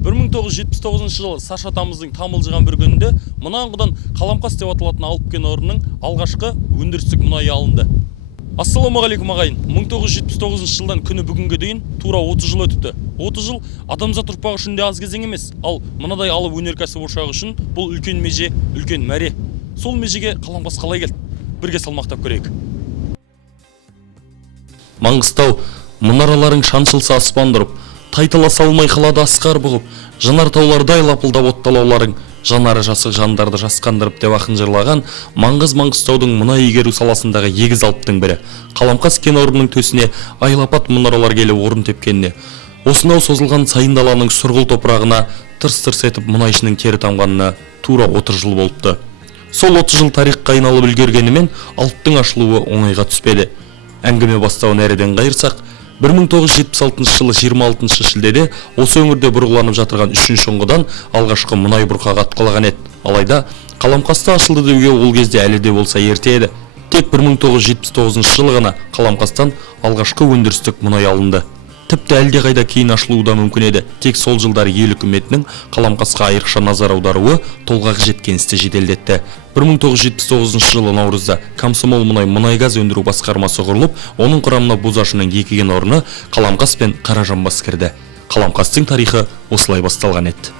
1979 жылы Саша атамыздың тамылжыған бір күнінде Мұнаңғыдан Қаламқас деп аталатын алып кен орнының алғашқы өндірістік мұнайы алынды. Ассалаумағалейкум ағайын. 1979 жылдан күні бүгінге дейін тура 30 жыл өтіпті. 30 жыл адамзат ұрпағы үшін де аз кезең емес. Ал мынадай алып өнеркәсіп ошағы үшін бұл үлкен меже, үлкен мәре. Сол межеге Қаламқас қалай келді? Бірге салмақтап көрейік. Маңғыстау мұнараларың шаншылса аспан тұрып, тайталаса алмай қалады асқар бұғып, жанар таулардай лапылдап отталауларың, жанары жасық жандарды жасқандырып деп ақын жырлаған Маңғыстаудың мұнай игеру саласындағы егіз алыптың бірі. Қаламқас кен орнының төсіне айлапат мұнаралар келіп орын тепкеніне, осынау созылған сайын даланың сұрғыл топырағына тырс-тырс етіп мұнайшының тері тамғанына тура 30 жыл болыпты. Сол 30 жыл тарихқа айналып үлгергенімен алыптың ашылуы оңайға түспеді. Әңгіме бастауын әріден қайырсақ, 1976 жылы 26 шілдеде осы өңірде бұрғыланып жатырған 3-ші ұңғыдан алғашқы мұнай бұрқағы атқылаған еді. Алайда Қаламқаста ашылды деуге ол кезде әлі де болса ерте еді. Тек 1979 жылы ғана Қаламқастан алғашқы өндірістік мұнай алынды. Тіпті әлде қайда кейін ашылуы да мүмкін еді. Тек сол жылдары ел үкіметінің Қаламқасқа айрықша назар аударуы толғақ жеткен істі жеделдетті. 1979 жылы наурызда Комсомол мұнай-газ өндіру басқармасы құрылып, оның құрамына Бозашының 2 кен орны Қаламқас пен Қаражанбас кірді. Қаламқастың тарихы осылай басталған еді.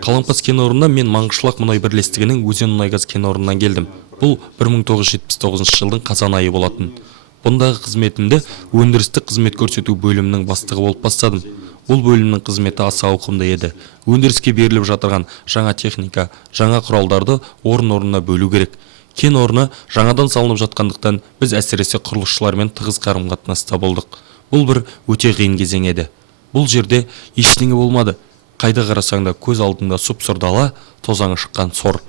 Қаламқас кен орнына мен Маңғышлақ мұнай бірлестігінің Өзен мұнай-газ кен орнынан келдім. Бұл 1979 жылдың қазан айы болатын. Бұндағы қызметімді өндірістік қызмет көрсету бөлімінің бастығы болып бастадым. Бұл бөлімнің қызметі аса ауқымды еді. Өндіріске беріліп жатырған жаңа техника, жаңа құралдарды орын-орнына бөлу керек. Кен орны жаңадан салынып жатқандықтан біз әсіресе құрылысшылармен тығыз қарым-қатынаста болдық. Бұл бір өте қиын кезең еді. Бұл жерде ештеңе болмады. Қайда қарасаң да көз алдыңда сұп-сұр дала, тозаңы шыққан сор.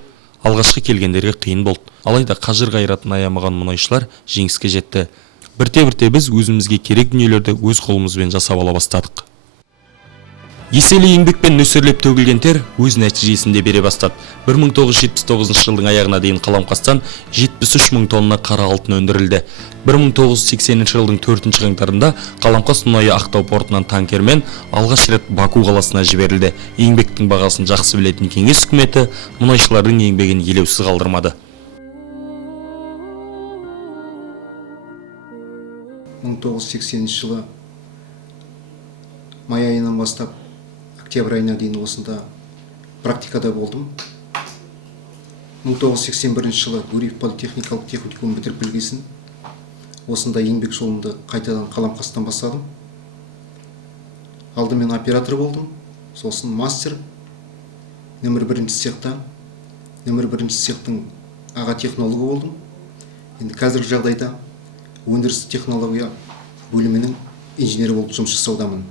Алғашқы келгендерге қиын болды. Алайда қажыр қайратын аямаған мұнайшылар жеңіске жетті. Бірте-бірте біз өзімізге керек дүниелерді өз қолымызбен жасап ала бастадық. Еселі еңбекпен нөсерлеп төгілген тер өз нәтижесінде бере бастады. 1979 жылдың аяғына дейін Қаламқастан 73 мың тонна қара алтын өндірілді. 1980 жылдың 4 қаңтарында Қаламқас мұнайы Ақтау портынан танкермен алғаш рет Баку қаласына жіберілді. Еңбектің бағасын жақсы білетін кеңес үкіметі мұнайшылардың еңбегін елеусіз қалдырмады. 1980 жылы май айынан бастап октябрь айына дейін осында практикада болдым. 1981 жылы Гурьев политехникалық техникумын бітіріп келгесін осында еңбек жолымды қайтадан Қаламқастан бастадым. Алдымен оператор болдым, сосын мастер, нөмір 1 цехта, нөмір 1 цехтың аға технологы болдым. Енді қазіргі жағдайда өндіріс технология бөлімінің инженері болып жұмыс жасаудамын.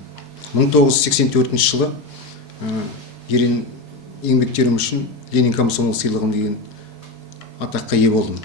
1984 жылы ерен еңбектерім үшін Ленин комсомол сыйлығын деген атаққа ие болдым.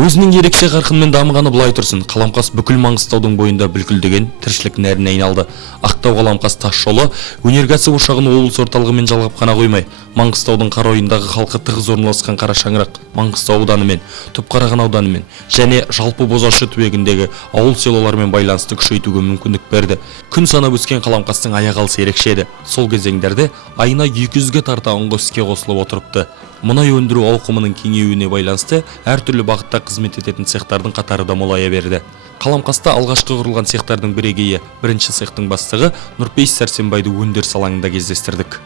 Өзінің ерекше қарқынмен дамығаны былай тұрсын, Қаламқас бүкіл Маңғыстаудың бойында бүлкілдеген тіршілік нәріне айналды. Ақтау Қаламқас тас жолы өнеркәсіп ошағын облыс орталығымен жалғап қана қоймай, Маңғыстаудың қаройындағы халқы тығыз орналасқан Қарашаңырақ, Маңғыстау ауданымен, Түпқараған ауданымен және жалпы Бозашы түбегіндегі ауыл селолармен байланысты күшейтуге мүмкіндік берді. Күн санап өскен Қаламқастың аяқ алысы ерекше еді. Сол кезеңдерде айына 200-ге тарта ұңғы іске қосылып отырыпты. Мұнай өндіру ауқымының кеңеюіне байланысты әртүрлі бағытта қызмет ететін цехтардың қатары да молая берді. Қаламқаста алғашқы құрылған цехтардың бірегейі, бірінші цехтың бастығы Нұрпейіс Сәрсенбайды өндіріс алаңында кездестірдік.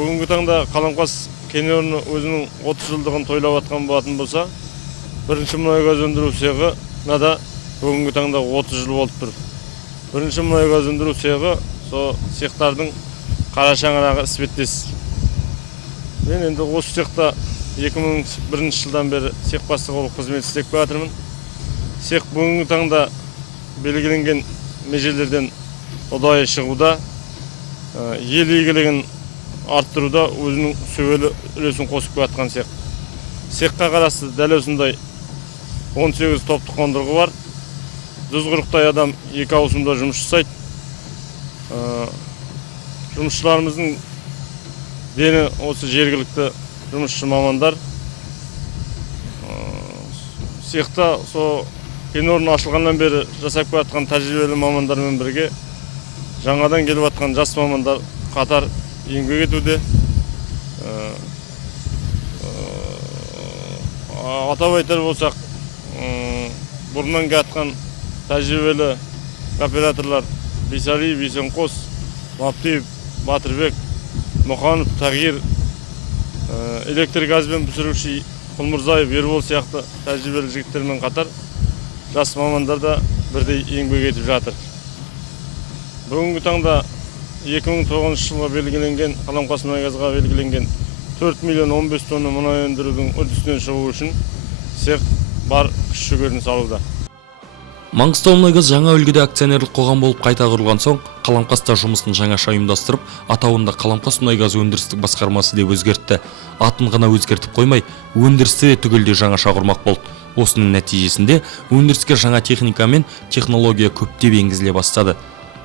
Бүгінгі таңда Қаламқас кен орны өзінің 30 жылдығын тойлап атқан болатын болса, бірінші мұнай-газ өндіру цехы да бүгінгі таңда 30 жыл болып тұр. Бірінші мұнай-газ өндіру цехы сол цехтардың Қарашаңырағы іспеттес. Мен енді осы цехта 2001 жылдан бері цех бастығы болып қызмет істеп жатырмын. Цех бүгінгі таңда белгіленген межелерден ұдайы шығуда, ел игілігін арттыруда өзінің сөйлі үлесін қосып жатқан цех. Цехқа қарасты дәл осындай 18 топтық қондырғы бар. 140-тай адам 2 ауысымда жұмыс жасайды. Жұмысшыларымыздың дені осы жергілікті жұмысшы мамандар. Цехта со кен орны ашылғаннан бері жасап жатқан тәжірибелі мамандармен бірге жаңадан келіп жатқан жас мамандар қатар еңбек етуде. Атап айтар болсақ, бұрыннан келатқан тәжірибелі операторлар Бейсали, Бейсенқос, Маптиев, Батырбек, Мұқанов, Тағир, электр газбен пісіруші Құлмұрзаев, Ербол сияқты тәжірибелі жігіттермен қатар жас мамандар да бірдей еңбек етіп жатыр. Бүгінгі таңда 2009 жылға белгіленген, Қаламқас мұнай-газға белгіленген 4 миллион 15 тонна мұнай өндірудің үрдісінен шығу үшін цех бар күш жүгерін салуда. Маңғыстаумұнайгаз жаңа үлгіде акционерлік қоғам болып қайта құрылған соң, Қаламқаста жұмысын жаңаша ұйымдастырып, атауында Қаламқас мұнайгаз өндірістік басқармасы деп өзгертті. Атын ғана өзгертіп қоймай, өндірісті де түгелдей жаңаша құрмақ болды. Осының нәтижесінде өндіріске жаңа техника мен технология көптеп енгізіле бастады.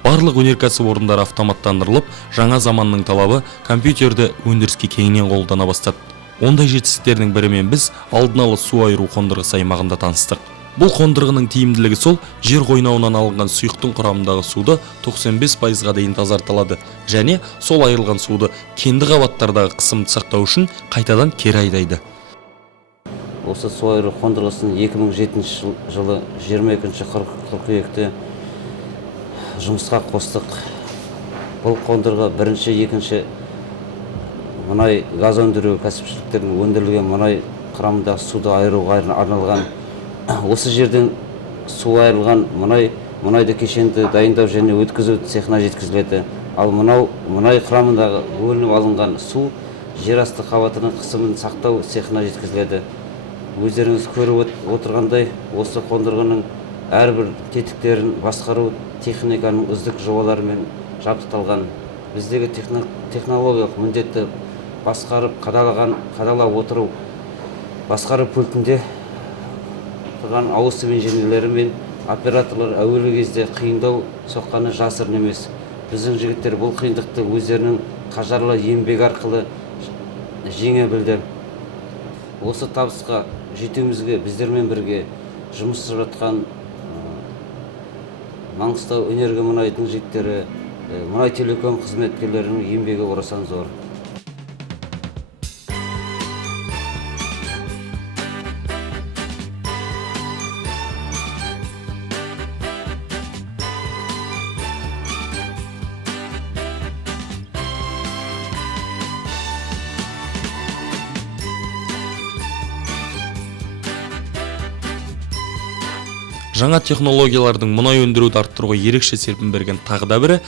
Барлық өнеркәсіп орындары автоматтандырылып, жаңа заманның талабы компьютерді өндіріске кеңінен қолдана бастады. Ондай жетістіктердің бірімен біз алдын ала су айыру қондырғысы аймағында таныстық. Бұл қондырғының тиімділігі сол, жер қойнауынан алынған сұйықтың құрамындағы суды 95%-ға дейін тазартылады және сол айырылған суды кенді қабаттардағы қысымды сақтау үшін қайтадан кері айдайды. Осы су айыру қондырғысын 2007 жылы 22 қыркүйекте жұмысқа қостық. Бұл қондырғы бірінші, екінші мұнай газ өндіру кәсіпшіліктердің өндірілген мұнай құрамындағы суды айыруға арналған. Осы жерден су айырылған мұнайды кешенді дайындау және өткізу цехына жеткізіледі. Ал мұнай құрамындағы бөлініп алынған су жер асты қабатының қысымын сақтау цехына жеткізіледі. Өздеріңіз көріп отырғандай, осы қондырғының әрбір тетіктерін басқару техниканың үздік жобаларымен жабдықталған. Біздегі технологиялық міндетті қадағалап отыру басқару пультінде тұрған ауысым инженерлері мен операторлар әуелі кезде қиындау соққаны жасырын емес. Біздің жігіттер бұл қиындықты өздерінің қажырлы еңбек арқылы жеңе білді. Осы табысқа жетуімізге біздермен бірге жұмыс жасап жатқан Маңғыстау энергомұнайдың жігіттері, мұнай телеком қызметкерлерінің еңбегі орасан зор. Жаңа технологиялардың мұнай өндіруді арттыруға ерекше серпін берген тағы да бірі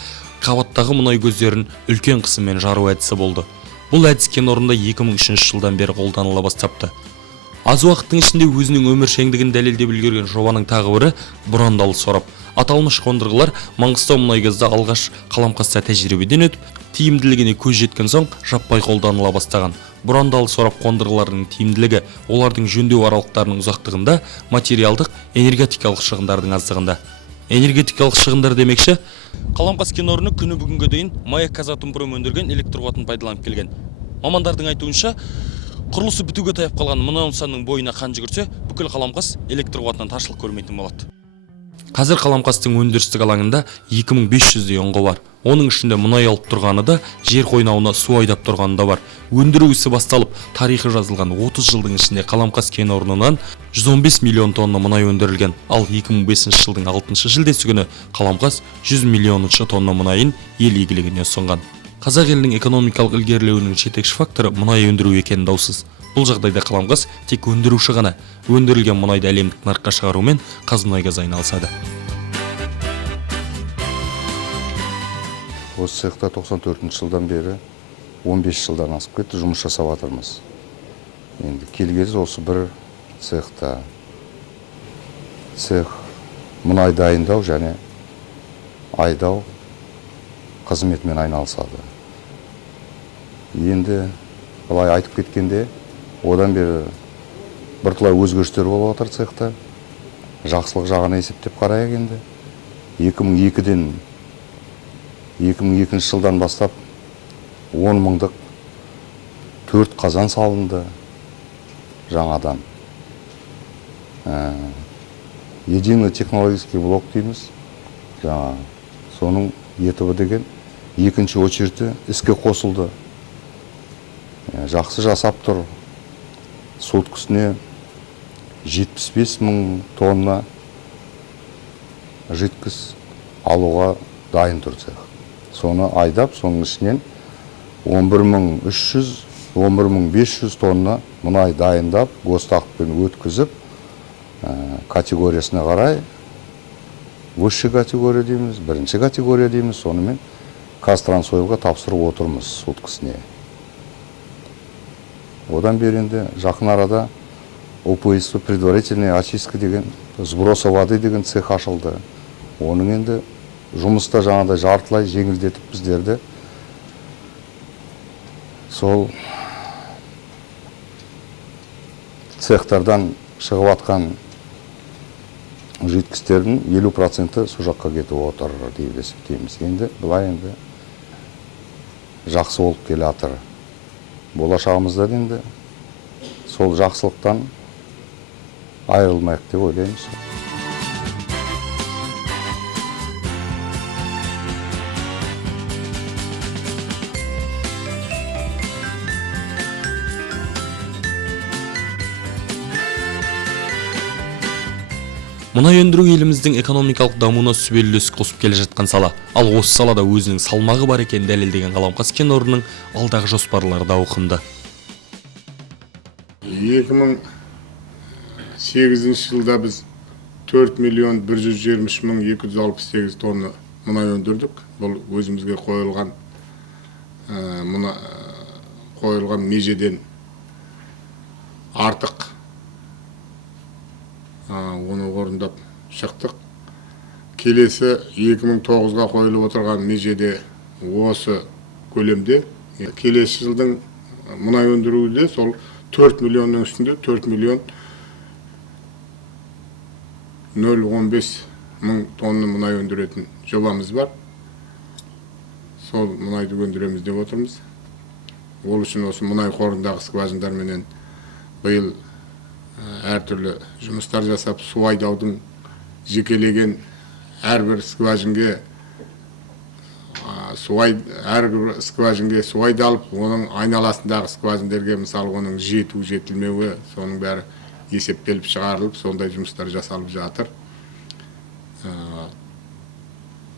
қабаттағы мұнай көздерін үлкен қысыммен жару әдісі болды. Бұл әдіс кен орнында 2003 жылдан бері қолданыла бастапты. Аз уақыттың ішінде өзінің өміршеңдігін дәлелдеп үлгерген жобаның тағы бірі бұрандалы сорап. Аталмыш қондырғылар Маңғыстау мұнайгазда алғаш Қаламқаста тәжірибеден өтіп, тиімділігіне көз жеткен соң жаппай қолданыла бастаған. Бұрандалы сорап қондырғыларының тиімділігі олардың жөндеу аралықтарының ұзақтығында, материалдық, энергетикалық шығындардың аздығында. Энергетикалық шығындар демекші, Қаламқас кен орны күні бүгінге дейін Маяк Казатомпром өндірген электр қуатын пайдаланып келген. Мамандардың айтуынша, құрылысы бітуге таяп қалған мұнай нысанының бойына қан жүгірсе, бүкіл Қаламқас электр қуатынан таршылық көрмейтін болады. Қазір Қаламқастың өндірістік алаңында 2500-дей ұңғы бар. Оның ішінде мұнай алып тұрғаны да, жер қойнауына су айдап тұрғаны да бар. Өндіру ісі басталып, тарихы жазылған 30 жылдың ішінде Қаламқас кен орнынан 115 миллион тонна мұнай өндірілген. Ал 2005 жылдың 6 шілдесі күні Қаламқас 100 миллионыншы тонна мұнайын ел игілігіне ұсынған. Қазақ елінің экономикалық ілгерілеуінің жетекші факторы мұнай өндіру екені даусыз. Бұл жағдайда Қаламқас тек өндіруші ғана, өндірілген мұнайды әлемдік нарыққа шығарумен Қазмұнайгаз айналысады. Осы цехта 94 жылдан бері 15 жылдан асып кетті, жұмыс жасап жатырмыз. Енді келгеніміз осы бір цехта. цех мұнай дайындау және айдау қызметімен айналысады. Енді былай айтып кеткенде, одан бері бірталай өзгерістер болып отыр цехта. Жақсылық жағына есептеп қарайық енді. 2002 жылдан бастап 10 мыңдық 4 қазан салынды жаңадан. Единый технологический блок дейміз. Жаңа соның ЕТВ деген екінші очерті іске қосылды. Жақсы жасап тұр. Суткасына 75 мың тонна жидкость алуға дайын тұр цех. Соны айдап, соның ішінен 11.300, 11.500 тонна мұнай дайындап, гостақпен өткізіп, категориясына қарай, высший категория дейміз, бірінші категория дейміз, сонымен Қазтрансойлға тапсырып отырмыз суткасына. Одан берінде жақын арада ОПС предварительная очистка деген, сброса воды деген цех ашылды. Оның енді жұмыста жаңағыдай жартылай жеңілдетіп біздерді сол цехтардан шығып атқан жидкостердің 50% сол жаққа кетіп отыр деп есептейміз. Енді былай енді жақсы болып келе жатыр. Болашағымызда енді сол жақсылықтан айырылмайық деп ойлаймыз. Мұнай өндіру еліміздің экономикалық дамуына сүбелі үлес қосып келе жатқан сала. Ал осы салада өзінің салмағы бар екенін дәлелдеген Қаламқас кен орнының алдағы жоспарлары да ауқымды. 2008 жылда біз 4.123.268 тонна мұнай өндірдік. Бұл өзімізге қойылған межеден артық оны орындап шықтық. Келесі 2009-ға қойылып отырған межеде осы көлемде. Келесі жылдың мұнай өндіруде сол 4 миллионның үстінде 4 миллион 0,15 мың тонна мұнай өндіретін жобамыз бар. Сол мұнайды өндіреміз деп отырмыз. Ол үшін осы мұнай қорындағы скважиндарменен биыл әртүрлі жұмыстар жасап, су айдаудың жекелеген әрбір скважинге әрбір скважинге су айдалып, оның айналасындағы скважиндерге, мысалы, оның жету, жетілмеуі, соның бәрі есептеліп шығарылып, сондай жұмыстар жасалып жатыр.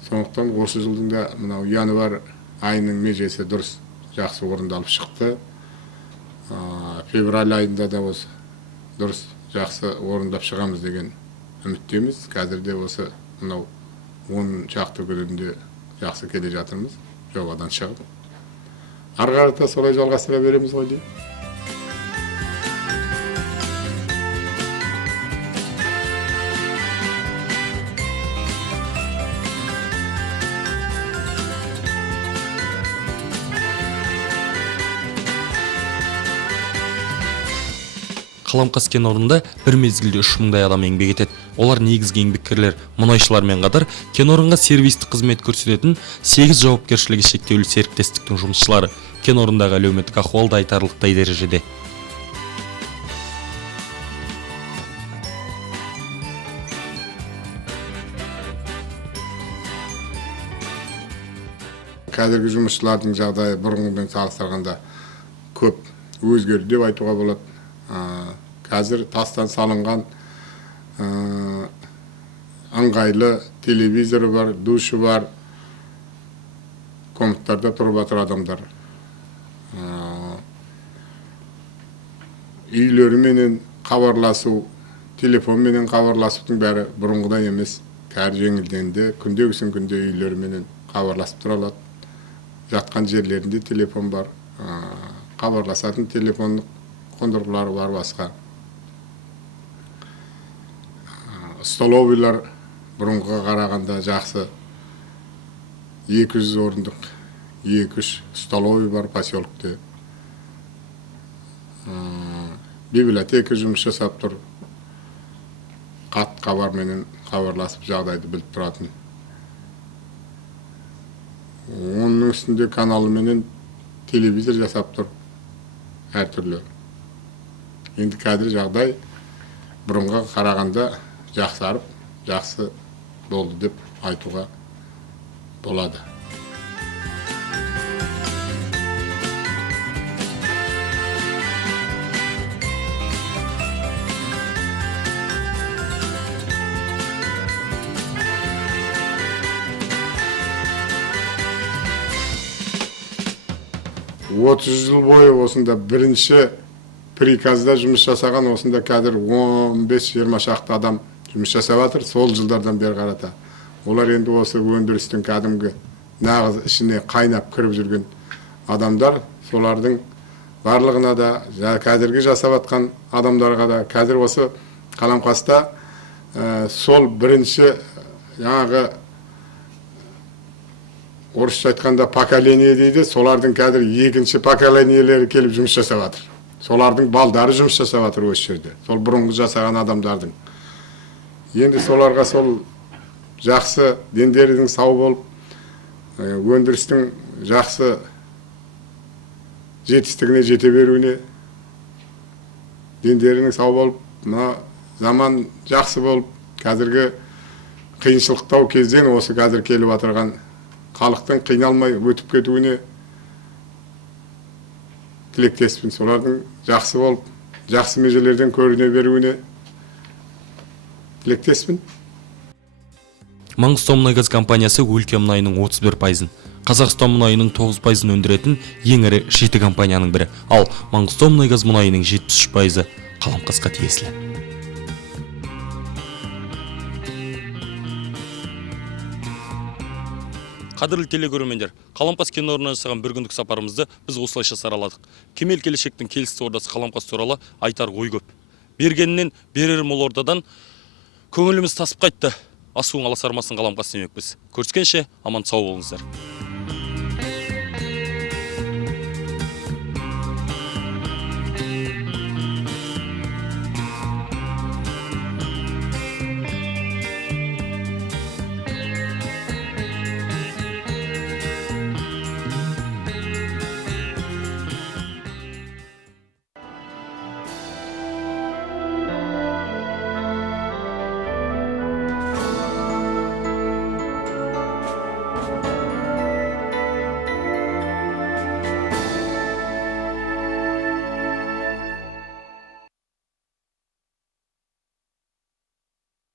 Сондықтан осы жылдың да мынау январь айының межесі дұрыс жақсы орындалып шықты. Февраль айында да осы дұрыс жақсы орындап шығамыз деген үміттеміз. Қазірде осы мынау 10 шақты күнінде жақсы келе жатырмыз жобадан шығып. Ары қарата солай жалғастыра береміз ғой деймін. Қаламқас кен орнында бір мезгілде 3 мыңдай адам еңбек етеді. Олар негізгі еңбеккерлер, мұнайшылармен қатар кен орынға сервистік қызмет көрсететін 8 жауапкершілігі шектеулі серіктестіктің жұмысшылары. Кен орындағы әлеуметтік ахуал да айтарлықтай дәрежеде. Қазіргі жұмысшылардың жағдайы бұрынғымен салыстырғанда көп өзгерді деп айтуға болады. Қазір тастан салынған ыңғайлы телевизоры бар, душы бар, комнаттарда тұрып жатыр адамдар. Үйлеріменен хабарласу, телефонменен хабарласудың бәрі бұрынғыдай емес. Кәр жеңілденді, күндегісін күнде үйлеріменен хабарласып тұра алады. Жатқан жерлерінде телефон бар, хабарласатын телефон қондырғылары бар басқа. столовыйлар бұрынғыға қарағанда жақсы. 200 орындық 2-3 столовый бар поселокте. Библиотека жұмыс жасап тұр. Қат хабарменен хабарласып жағдайды біліп тұратын. Оның үстінде каналыменен телевизор жасап тұр. Әртүрлі. Енді қазір жағдай бұрынға қарағанда жақсарып, жақсы болды деп айтуға болады. Отыз жыл бойы осында бірінші приказда жұмыс жасаған, осында қазір 15-20 шақты адам жұмыс жасап жатыр, сол жылдардан бері қарата. Олар енді осы өндірістің кәдімгі нағыз ішіне қайнап кіріп жүрген адамдар, солардың барлығына да, қазіргі жасап жатқан адамдарға да, қазір осы Қаламқаста сол бірінші жаңағы орысша айтқанда поколение дейді, солардың қазір екінші поколениелері келіп жұмыс жасап жатыр. Солардың балдары жұмыс жасап жатыр осы жерде. Сол бұрынғы жасаған адамдардың. Енді соларға сол жақсы дендерінің сау болып, өндірістің жақсы жетістігіне жете беруіне, дендерінің сау болып, заман жақсы болып, қазіргі қиыншылықтау кезден осы қазір келіп отырған халықтың қиналмай өтіп кетуіне тілектеспін. Солардың жақсы болып, жақсы межелерден көріне беруіне тілектеспін. Маңғыстаумұнайгаз компаниясы өлке мұнайының 31%, Қазақстан мұнайының 9% өндіретін ең ірі 7 компанияның бірі. Ал Маңғыстаумұнайгаз мұнайының 73% Қаламқасқа тиесілі. Қадірлі телекөрермендер, Қаламқас кен орнына жасаған бір күндік сапарымызды біз осылайша сараладық. Кемел келешектің келісті ордасы Қаламқас туралы айтар ой көп. Бергеннен берер мол ордадан көңіліміз тасып қайтты. Асуың аласармасын Қаламқас демекпіз. Көріскенше аман сау болыңыздар.